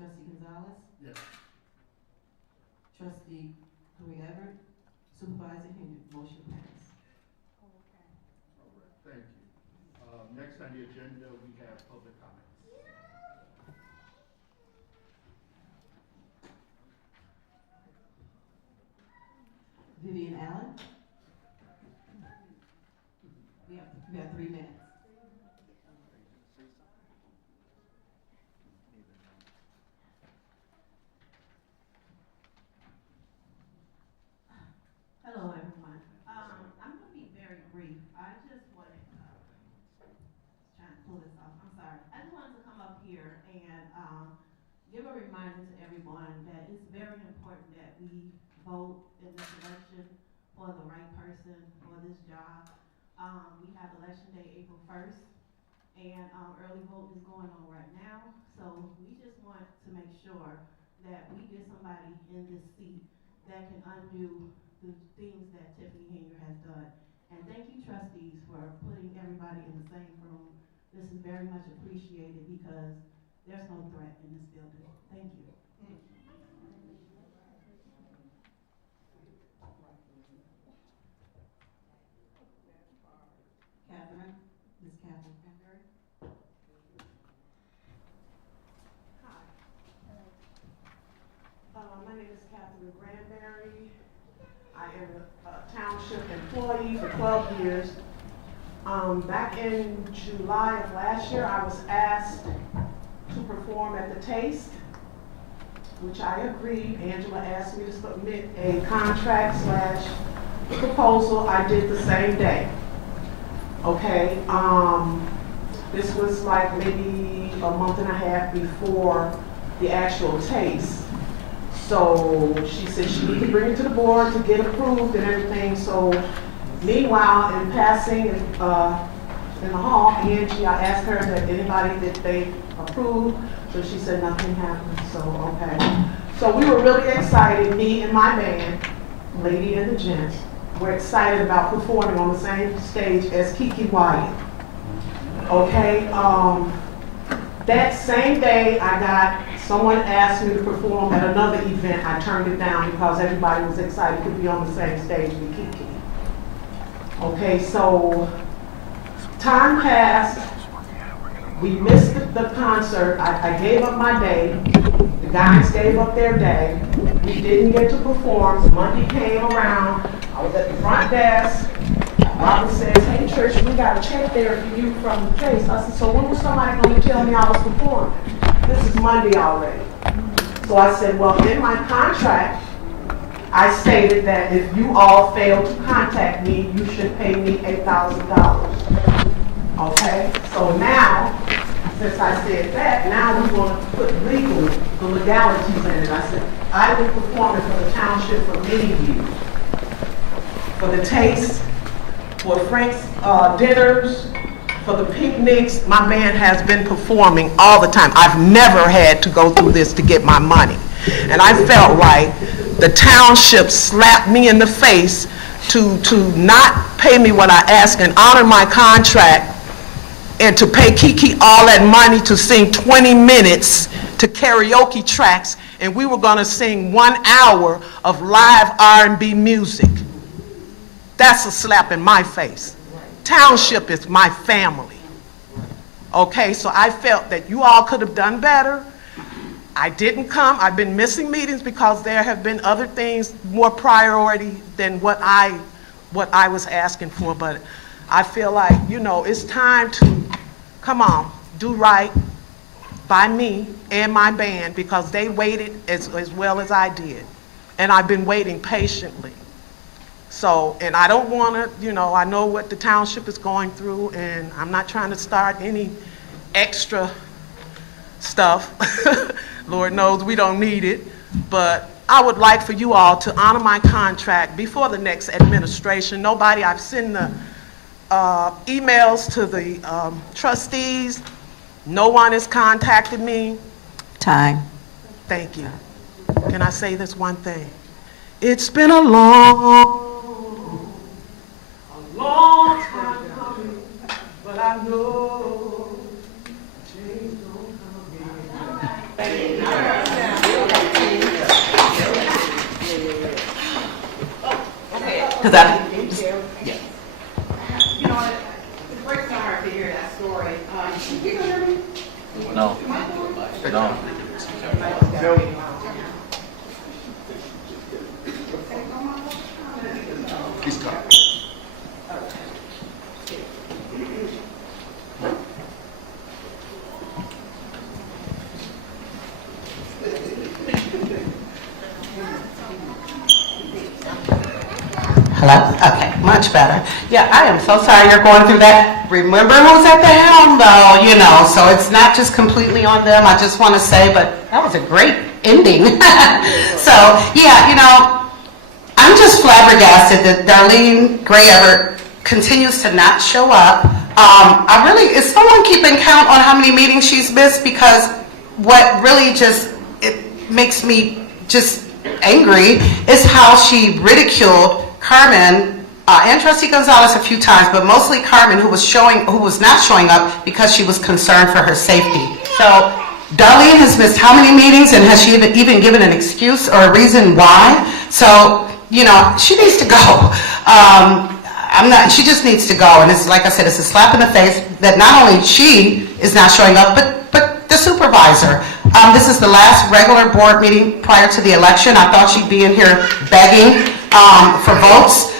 Trustee Gonzalez? Yes. Trustee Everett? Supervisor Henry? Motion passed. Okay. All right, thank you. Next on the agenda, we have public comments. Vivian Allen? We have 3 minutes. Hello, everyone. I'm going to be very brief. I just wanted trying to pull this off. I'm sorry. I just wanted to come up here and give a reminder to everyone that it's very important that we vote in this election for the right person for this job. We have election day April 1st, and early vote is going on right now. So we just want to make sure that we get somebody in this seat that can undo the things that Tiffany Hanger has done. And thank you, trustees, for putting everybody in the same room. This is very much appreciated because there's no threat in this building. Thank you. Catherine, Ms. Catherine Cranberry. Hi. My name is Catherine Granberry. I am a township employee for 12 years. Back in July of last year, I was asked to perform at the Taste, which I agreed. Angela asked me to submit a contract / proposal. I did the same day. Okay, this was like maybe a month and a half before the actual Taste. So she said she needed to bring it to the board to get approved and everything. So meanwhile, in passing in the hall, Angie, I asked her that anybody that they approved. So she said nothing happened. So okay. So we were really excited. Me and my band, Lady and the Gents, were excited about performing on the same stage as Kiki Wyatt. Okay. That same day, someone asked me to perform at another event. I turned it down because everybody was excited to be on the same stage with Kiki. Okay, so time passed. We missed the concert. I gave up my day. The guys gave up their day. We didn't get to perform. Monday came around. I was at the front desk. Robert says, hey, Trish, we got a check there for you from the Taste. I said, so when was somebody going to tell me I was performing? This is Monday already. So I said, well, in my contract, I stated that if you all fail to contact me, you should pay me $8,000. Okay? So now, since I said that, now we're going to put the legalities in it. I said, I've been performing for the township for many years. For the Taste, for Frank's dinners, for the picnics, my band has been performing all the time. I've never had to go through this to get my money. And I felt like the township slapped me in the face to not pay me what I asked and honor my contract and to pay Kiki all that money to sing 20 minutes to karaoke tracks, and we were gonna sing 1 hour of live R&B music. That's a slap in my face. Township is my family. Okay, so I felt that you all could have done better. I didn't come. I've been missing meetings because there have been other things more priority than what I was asking for. But I feel like, it's time to, come on, do right by me and my band because they waited as well as I did. And I've been waiting patiently. So, and I don't want to, I know what the township is going through, and I'm not trying to start any extra stuff. Lord knows we don't need it. But I would like for you all to honor my contract before the next administration. I've sent the emails to the trustees. No one has contacted me. Time. Thank you. Can I say this one thing? It's been a long time coming, but I know change don't come again. Because I, Yeah. You know, it breaks my heart to hear that story. Can you hear me? No. No. He's talking. Hello? Okay, much better. Yeah, I am so sorry you're going through that. Remember who's at the helm, though, you know, so it's not just completely on them. I just want to say, but that was a great ending. So, yeah, you know, I'm just flabbergasted that Darlene Gray Everett continues to not show up. Is someone keeping count on how many meetings she's missed? Because what really just, it makes me just angry is how she ridiculed Carmen and Trustee Gonzalez a few times, but mostly Carmen, who was not showing up because she was concerned for her safety. So Darlene has missed how many meetings, and has she even given an excuse or a reason why? So, you know, she needs to go. She just needs to go, and it's like I said, it's a slap in the face that not only she is not showing up, but the supervisor. This is the last regular board meeting prior to the election. I thought she'd be in here begging for votes.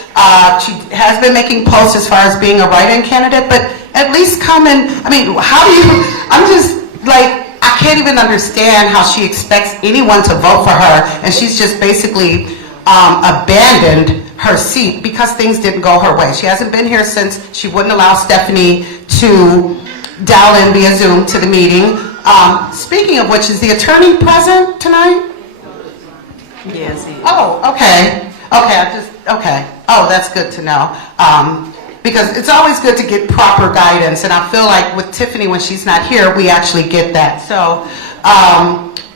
She has been making posts as far as being a write-in candidate, but at least come and, I mean, I'm just like, I can't even understand how she expects anyone to vote for her, and she's just basically abandoned her seat because things didn't go her way. She hasn't been here since she wouldn't allow Stephanie to dial in via Zoom to the meeting. Speaking of which, is the attorney present tonight? yes, Oh, okay. Okay. Oh, that's good to know. Because it's always good to get proper guidance, and I feel like with Tiffany, when she's not here, we actually get that. So,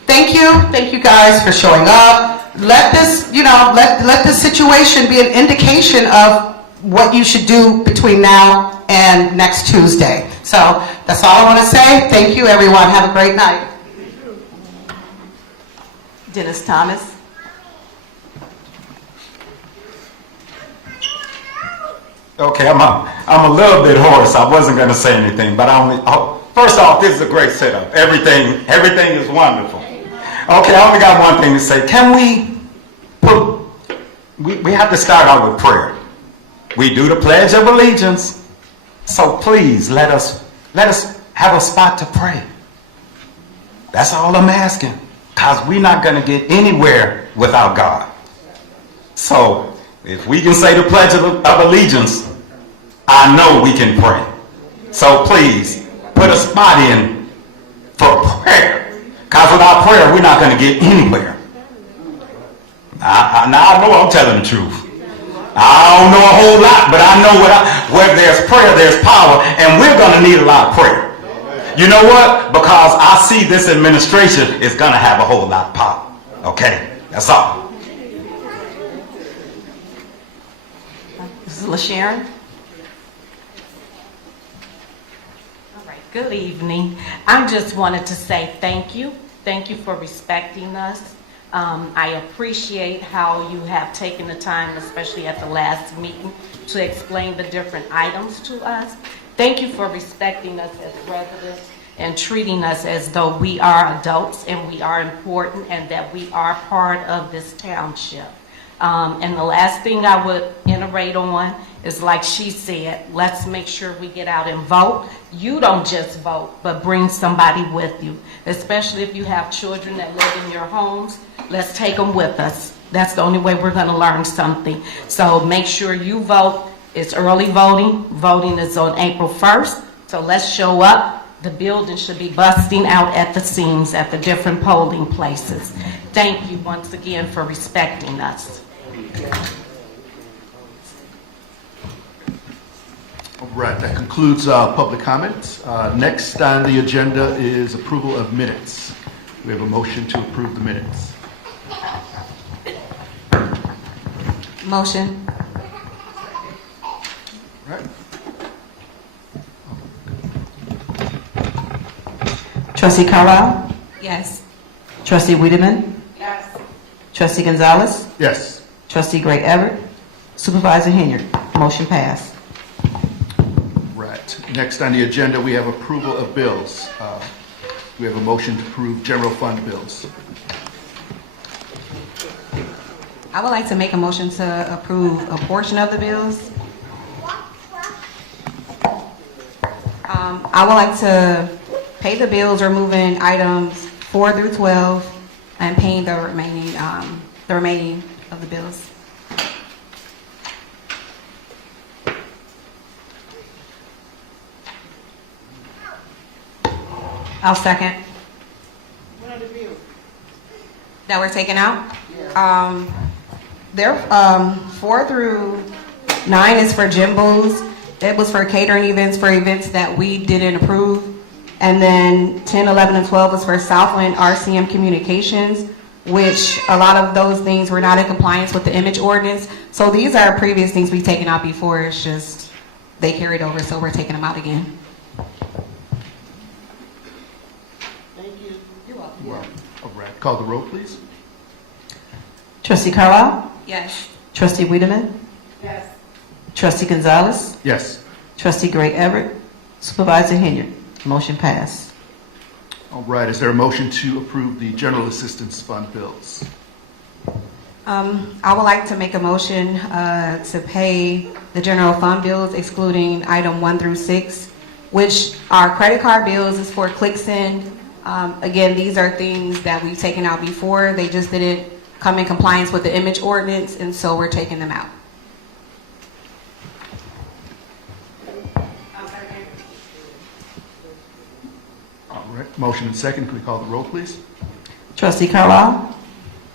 thank you guys for showing up. Let this, let this situation be an indication of what you should do between now and next Tuesday. So that's all I want to say. Thank you, everyone. Have a great night. Dennis Thomas. Okay, I'm a little bit hoarse. I wasn't going to say anything, but first off, this is a great setup. Everything is wonderful. Okay, I only got one thing to say. Can we have to start out with prayer. We do the Pledge of Allegiance, so please let us have a spot to pray. That's all I'm asking, because we're not going to get anywhere without God. So if we can say the Pledge of Allegiance, I know we can pray. So please put a spot in for prayer, because without prayer we're not going to get anywhere. Now I know I'm telling the truth. I don't know a whole lot, but I know where there's prayer, there's power, and we're going to need a lot of prayer. You know what? Because I see this administration is going to have a whole lot of power. Okay? That's all. This is LaSharon. All right, good evening. I just wanted to say thank you. Thank you for respecting us. I appreciate how you have taken the time, especially at the last meeting, to explain the different items to us. Thank you for respecting us as residents and treating us as though we are adults and we are important and that we are part of this township. And the last thing I would iterate on is, like she said, let's make sure we get out and vote. You don't just vote, but bring somebody with you, especially if you have children that live in your homes. Let's take them with us. That's the only way we're going to learn something. So make sure you vote. It's early voting. Voting is on April 1st. So let's show up. The building should be busting out at the seams at the different polling places. Thank you once again for respecting us. All right, that concludes public comments. Next on the agenda is approval of minutes. We have a motion to approve the minutes. Motion. All right. Trustee Carlisle. Yes. Trustee Wiedemann. Yes. Trustee Gonzalez. Yes. Trustee Gray Everett. Supervisor Henry. Motion passed. Right. Next on the agenda, we have approval of bills. We have a motion to approve general fund bills. I would like to make a motion to approve a portion of the bills. I would like to pay the bills, removing items 4 through 12, and paying the remaining of the bills. I'll second. What are the bills? That were taken out? They're 4 through 9 is for gym booths. It was for catering events, for events that we didn't approve. And then 10, 11, and 12 was for Southland RCM Communications, which a lot of those things were not in compliance with the image ordinance. So these are previous things we've taken out before. It's just they carried over, so we're taking them out again. Thank you. You're welcome. Well, all right. Call the roll, please. Trustee Carlisle? Yes. Trustee Wiedemann? Yes. Trustee Gonzalez? Yes. Trustee Gray Everett? Supervisor Henry? Motion passed. All right. Is there a motion to approve the general assistance fund bills? I would like to make a motion to pay the general fund bills excluding item 1 through 6, which are credit card bills is for ClickSend. Again, these are things that we've taken out before. They just didn't come in compliance with the image ordinance, and so we're taking them out. All right. Motion and second. Can we call the roll, please? Trustee Carlisle?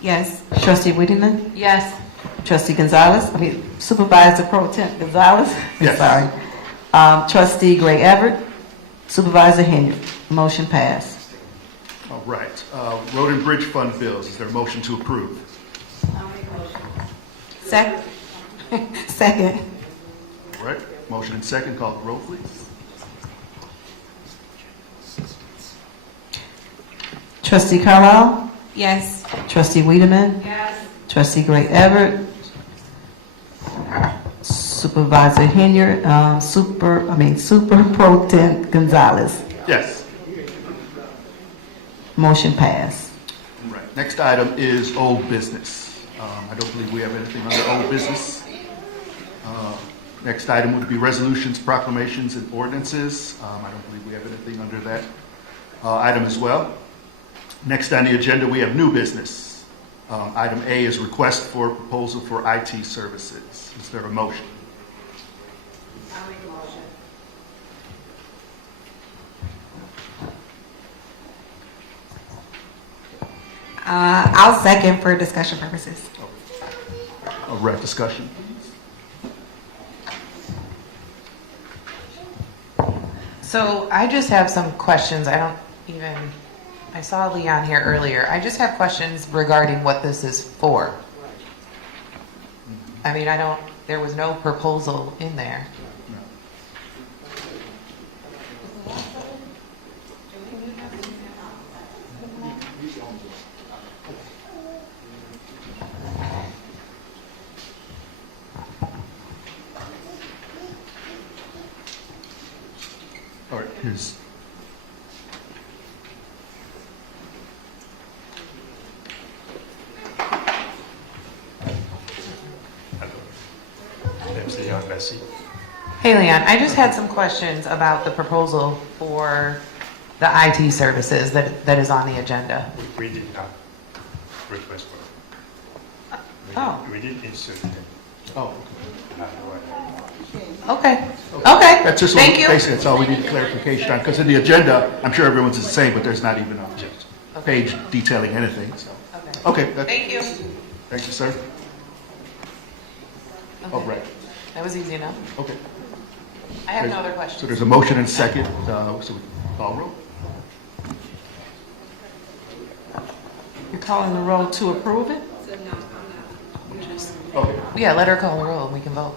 Yes. Trustee Wiedemann? Yes. Trustee Gonzalez? Supervisor Pro Temp Gonzalez? Yes. Sorry. Trustee Gray Everett? Supervisor Henry? Motion passed. All right. Road and bridge fund bills. Is there a motion to approve? Second. Second. All right. Motion and second. Call the roll, please. Trustee Carlisle? Yes. Trustee Wiedemann? Yes. Trustee Gray Everett? Supervisor Henry? Super Pro Temp Gonzalez? Yes. Motion passed. All right. Next item is old business. I don't believe we have anything under old business. Next item would be resolutions, proclamations, and ordinances. I don't believe we have anything under that item as well. Next on the agenda, we have new business. Item A is request for proposal for IT services. Is there a motion? I'll make a motion. I'll second for discussion purposes. A ref discussion, please. So I just have some questions. I saw Leon here earlier. I just have questions regarding what this is for. I mean, there was no proposal in there. All right, here's. Hey, Leon, I just had some questions about the proposal for the IT services that is on the agenda. We did not request for it. Oh. We did insert it. Oh, Okay. Okay. that's just Thank you. basically that's all we need clarification on. Because in the agenda, I'm sure everyone's the same, but there's not even a page detailing anything. So. Okay. Thank you. Thank you, sir. All right. That was easy enough. Okay. I have no other So questions. there's a motion and second. So we call roll. You're calling the roll to approve it? Okay. Yeah, let her call the roll and we can vote.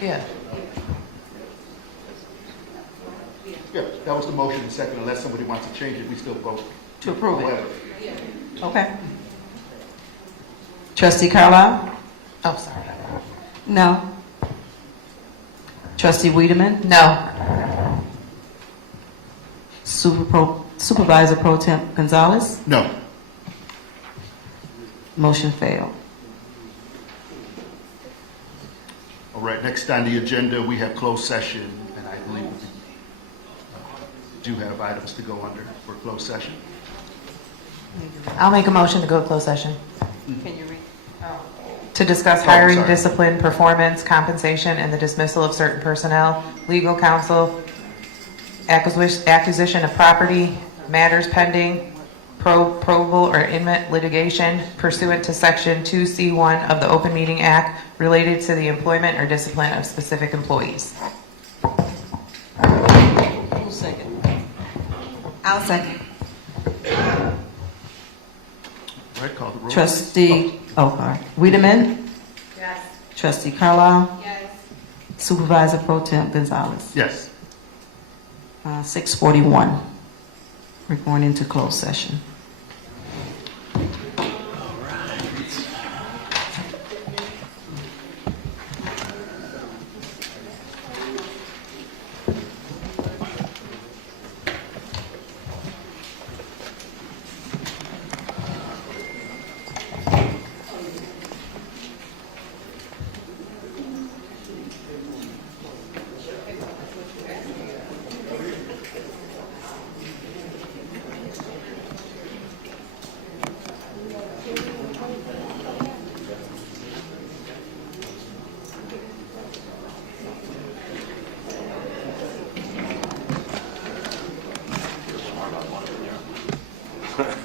Yeah. Yeah, that was the motion and second. Unless somebody wants to change it, we still vote. To approve it. However. Okay. Trustee Carlisle? Oh, sorry. No. Trustee Wiedemann? No. Supervisor Pro Temp Gonzalez? No. Motion failed. All right, next on the agenda, we have closed session, and I believe we do have items to go under for closed session. I'll make a motion to go to closed session. Can you read? To discuss sorry. hiring, discipline, performance, compensation, and the dismissal of certain personnel, legal counsel, acquisition of property, matters pending, probable or imminent litigation pursuant to Section 2C1 of the Open Meeting Act related to the employment or discipline of specific employees. Who's second? I'll second. All right, call the roll. Trustee, Wiedemann? Yes. Trustee Carlisle? Yes. Supervisor Pro Temp Gonzalez? Yes. 6:41. We're going into closed session.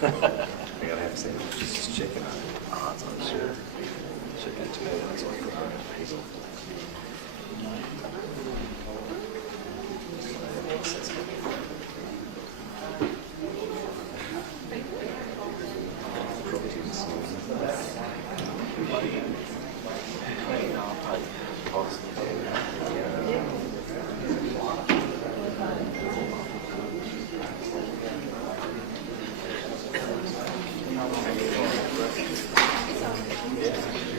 I gotta have to say, just chicken odds, I'm sure. Chicken tomatoes on hazel.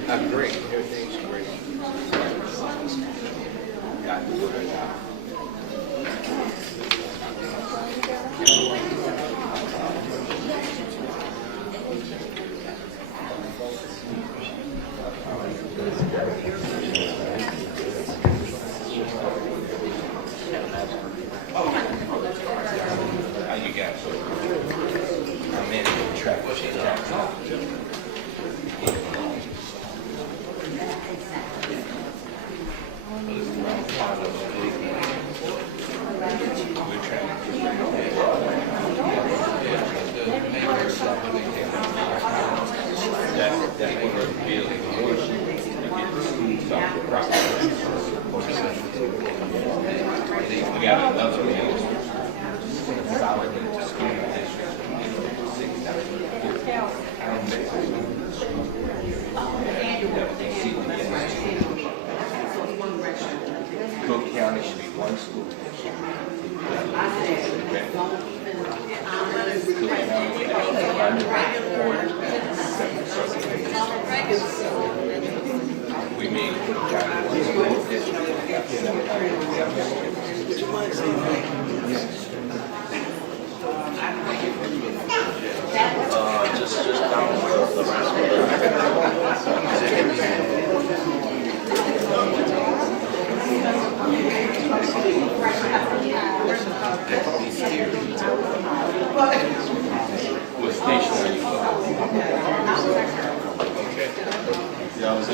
I'm great. Everything's great. Got to work it out. How you guys? I'm in the track. We got another one. Consolidated school district. Cook County should be one school district. Cook County we made Cook County one school district. Just down the what station are you on? Okay. Yeah, I was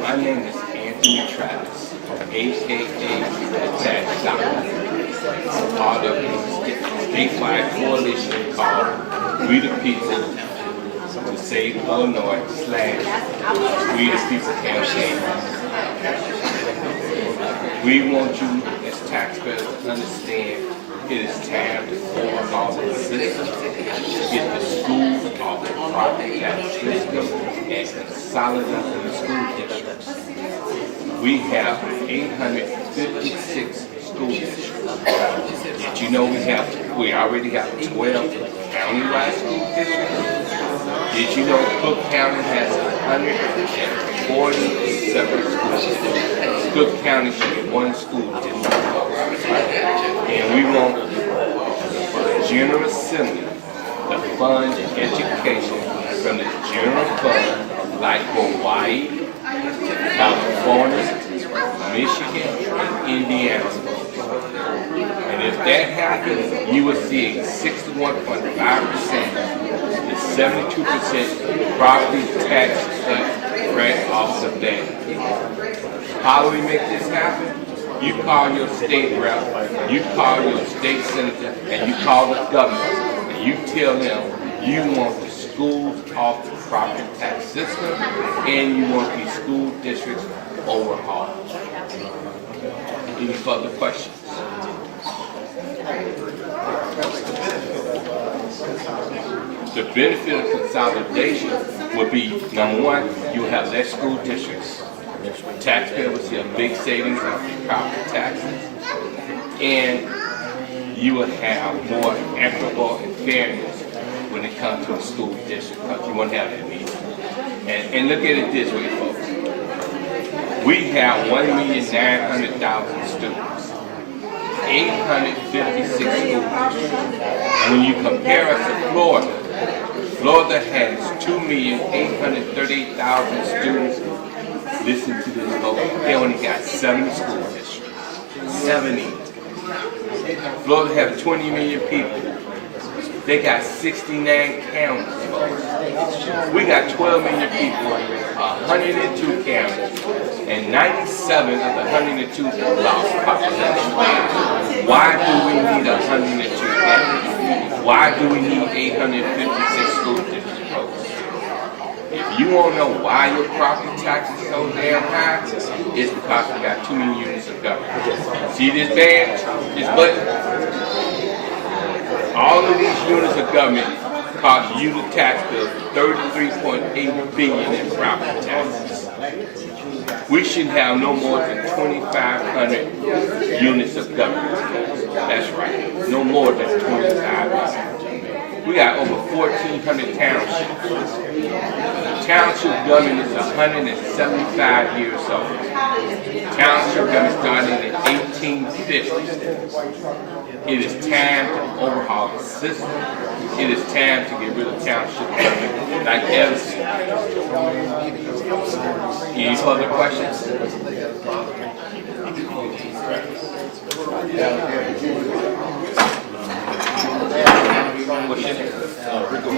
My name is Anthony Travis, a.k.a. Tax Doctor. I'm part of a statewide coalition called We the People to Save Illinois / We the People campaign. We want you as taxpayers to understand it is time to overhaul the system, get the schools off the property tax system, and consolidate the school districts. We have 856 school districts. Did you know we already have 12 county-wide school districts? Did you know Cook County has 140 separate school districts? Cook County should be one school district. And we want the General Assembly to fund education from the general fund like Hawaii, California, Michigan, and Indiana. And if that happens, you will see a 61.5% to 72% property tax cut right off the bat. How do we make this happen? You call your state rep, you call your state senator, and you call the governor, and you tell them you want the schools off the property tax system, and you want these school districts overhauled. Any further questions? The benefit of consolidation would be, number one, you have less school districts. Taxpayer would see a big savings in property taxes, and you will have more equitable and fairness when it comes to a school district, because you won't have that need. And look at it this way, folks. We have 1,900,000 students, 856 school districts. And when you compare us to Florida, Florida has 2,838,000 students. Listen to this, folks. They only got 70 school districts. 70. Florida has 20 million people. They got 69 counties, folks. We got 12 million people, 102 counties, and 97 of the 102 lost population. Why do we need 102 counties? Why do we need 856 school districts, folks? If you want to know why your property tax is so damn high, it's because we got too many units of government. See this badge, this button? All of these units of government cost you, the taxpayer, $33.8 billion in property taxes. We should have no more than 2,500 units of government. That's right, no more than 2,500. We got over 1,400 townships. The township government is 175 years old. Township government started in the 1850s. It is time to overhaul the system. It is time to get rid of township government like everything. Any further questions? What's your name? Rico.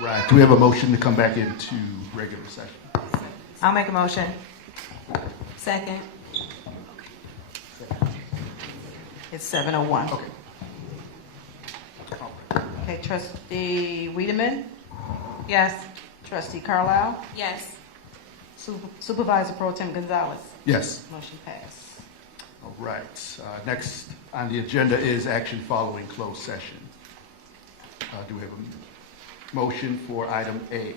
right, do we have a motion to come back into regular session? I'll make a motion. Second. It's 7:01. Okay. Okay, trustee Wiedemann, Yes. trustee Carlisle, Yes. supervisor pro tem Gonzalez. Yes. Motion passed. All right. Next on the agenda is action following closed session. Do we have a motion for item A?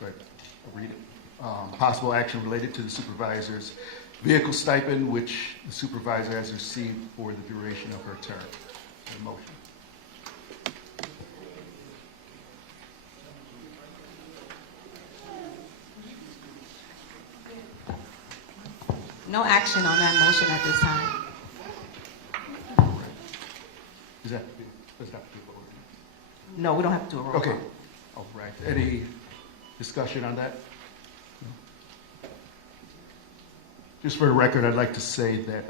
Right. I'll read it. Possible action related to the supervisor's vehicle stipend, which the supervisor has received for the duration of her term. A motion. No action on that motion at this time. Does that have to be voted? No, we don't have to do a roll call. Okay. All right. Any discussion on that? Just for the record, I'd like to say that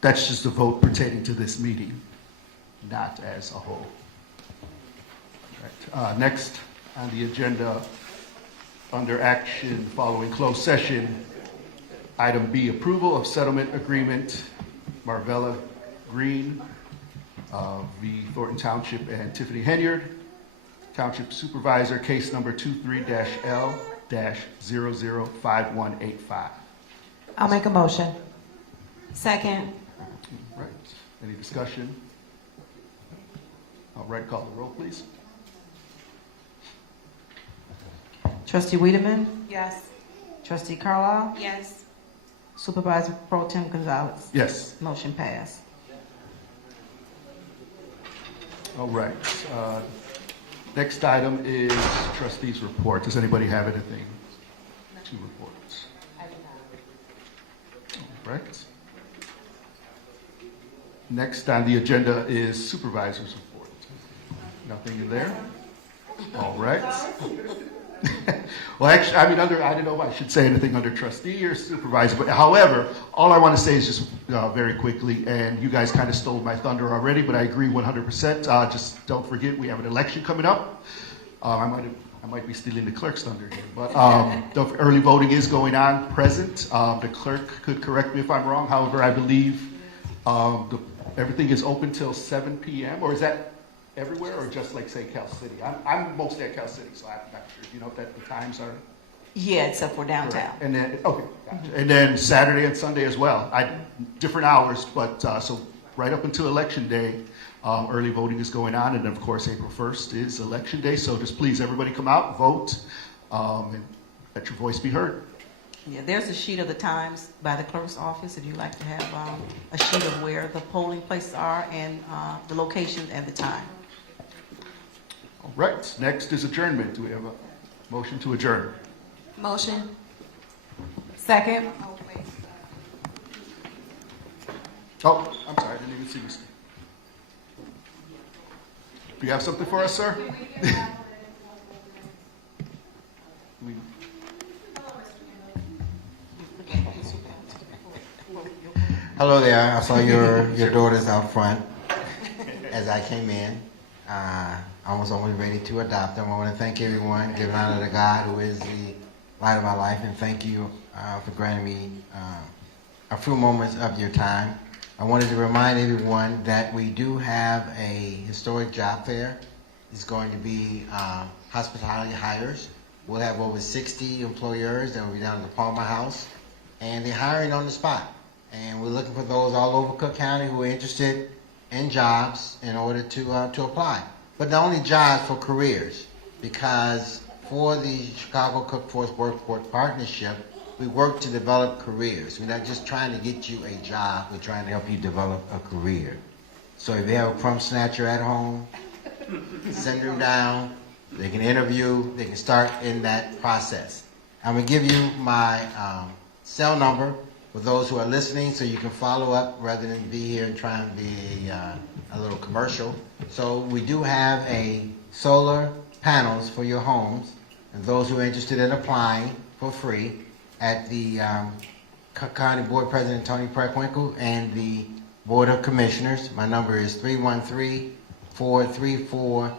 that's just a vote pertaining to this meeting, not as a whole. All right. Next on the agenda, under action following closed session, item B, approval of settlement agreement, Marvella Green v. Thornton Township and Tiffany Henyard, Township Supervisor, case number 23-L-005185. I'll make a motion. Second. All right. Any discussion? All right. Call the roll, please. Trustee Wiedemann, Yes. trustee Carlisle, Yes. supervisor pro tem Gonzalez. Yes. Motion passed. All right. Next item is trustees' report. Does anybody have anything to report? All right. Next on the agenda is supervisors' report. Nothing in there? All right. Well, actually, I don't know if I should say anything under trustee or supervisor, but however, all I want to say is just very quickly, and you guys kind of stole my thunder already, but I agree 100%. Just don't forget, we have an election coming up. I might be stealing the clerk's thunder here, but the early voting is going on present. The clerk could correct me if I'm wrong. However, I believe everything is open till 7 p.m., or is that everywhere, or just like, say, Cal City? I'm mostly at Cal City, so I'm not sure. Do you know what the times are? Yeah, except for downtown. Correct. And then, okay, gotcha. And then Saturday and Sunday as well. Different hours, but so right up until Election Day, early voting is going on. And then, of course, April 1st is Election Day. So just please, everybody come out, vote, and let your voice be heard. Yeah, there's a sheet of the times by the clerk's office if you'd like to have a sheet of where the polling places are and the location and the time. All right, next is adjournment. Do we have a motion to adjourn? Motion. Second. Oh, I'm sorry, I didn't even see this. Do you have something for us, sir? Hello there. I saw your daughters out front as I came in. I was almost ready to adopt them. I want to thank everyone, give honor to God, who is the light of my life, and thank you for granting me a few moments of your time. I wanted to remind everyone that we do have a historic job fair. It's going to be hospitality hires. We'll have over 60 employers that will be down at the Palmer House, and they're hiring on the spot. And we're looking for those all over Cook County who are interested in jobs in order to apply. But not only jobs, for careers, because for the Chicago Cookforce Workforce Partnership, we work to develop careers. We're not just trying to get you a job, we're trying to help you develop a career. So if you have a crumb snatcher at home, send them down, they can interview, they can start in that process. I'm gonna give you my cell number for those who are listening, so you can follow up rather than be here and try and be a little commercial. So we do have a solar panels for your homes, and those who are interested in applying for free at the Cook County Board President Tony Preckwinkle and the Board of Commissioners. My number is 313-434-3851.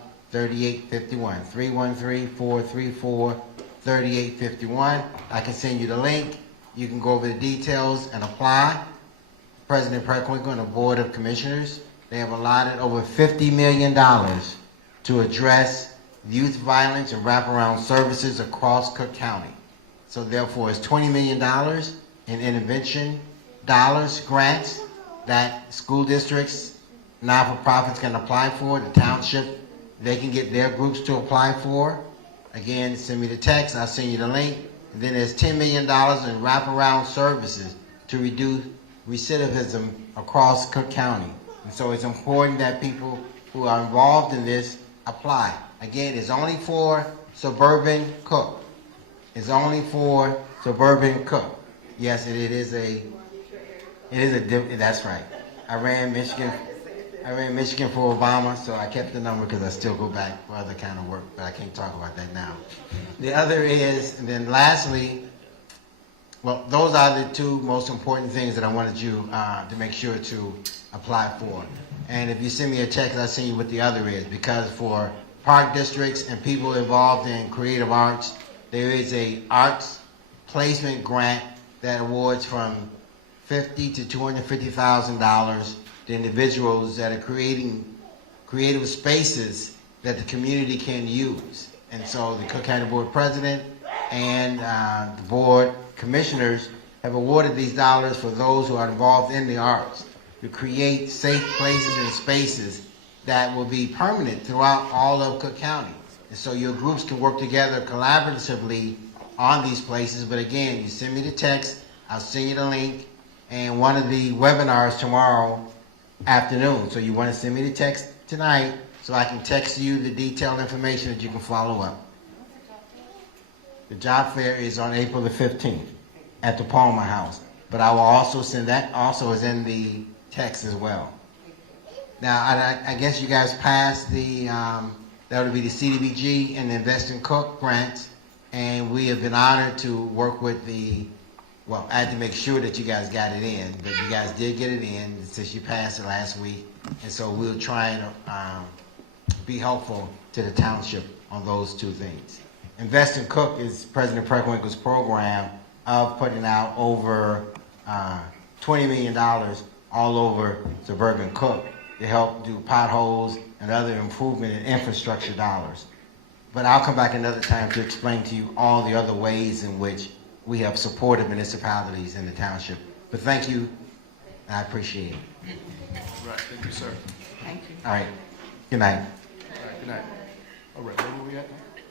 313-434-3851. I can send you the link. You can go over the details and apply. President Preckwinkle and the Board of Commissioners, they have allotted over $50 million to address youth violence and wraparound services across Cook County. So therefore, it's $20 million in intervention dollars, grants that school districts, non-for-profits can apply for. The township, they can get their groups to apply for. Again, send me the text, I'll send you the link. And then there's $10 million in wraparound services to reduce recidivism across Cook County. And so it's important that people who are involved in this apply. Again, it's only for suburban Cook. It's only for suburban Cook. Yes, that's right. I ran Michigan for Obama, so I kept the number because I still go back for other kind of work, but I can't talk about that now. The other is, and then lastly, well, those are the two most important things that I wanted you to make sure to apply for. And if you send me a text, I'll send you what the other is, because for park districts and people involved in creative arts, there is a arts placement grant that awards from $50,000 to $250,000 to individuals that are creating creative spaces that the community can use. And so the Cook County Board President and the Board Commissioners have awarded these dollars for those who are involved in the arts to create safe places and spaces that will be permanent throughout all of Cook County. And so your groups can work together collaboratively on these places. But again, you send me the text, I'll send you the link, and one of the webinars tomorrow afternoon. So you want to send me the text tonight so I can text you the detailed information that you can follow up. The job fair is on April the 15th at the Palmer House. But I will also send that, also is in the text as well. Now, I guess you guys passed the, that would be the CDBG and the Invest in Cook grants, and we have been honored to work with the, well, I had to make sure that you guys got it in, but you guys did get it in since you passed it last week, and so we'll try and be helpful to the township on those two things. Invest in Cook is President Preckwinkle's program of putting out over $20 million all over suburban Cook to help do potholes and other improvement in infrastructure dollars. But I'll come back another time to explain to you all the other ways in which we have supported municipalities in the township. But thank you, and I appreciate it. Right, thank you, sir. Thank you. All right, good night. All right, good night. All right, where were we at?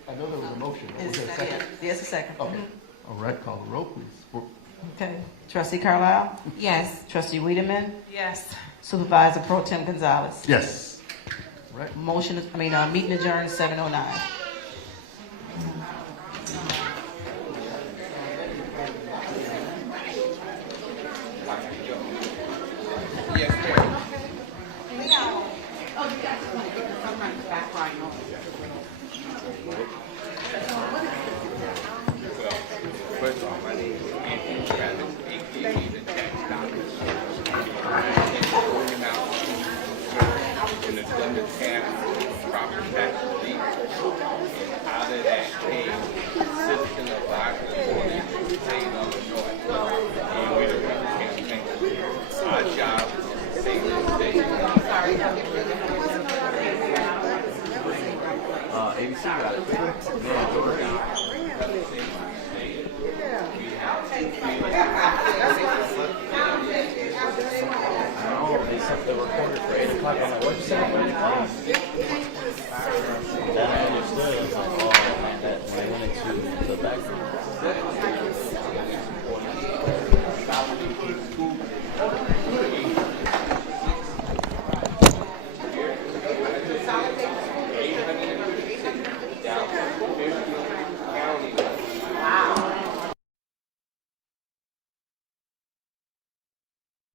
I know there was a motion. Was there a second? Yes, a second. Okay. All right, call the roll, please. Okay. Trustee Carlisle? Yes. Trustee Wiedemann? Yes. Supervisor Pro Tem Gonzalez? Yes. All right. Meeting adjourned 7:09. Yes, ma'am. Well, first of all, my name is Anthony Travis, a.k.a. the Tax Doctor. And going out in the Governmental property tax relief. And out of that came citizen of our community, the state of Illinois. And we're the Rebel campaign. Our job is to save the state. ABC got it. Oh, they set the recorder for 8 o'clock on the website.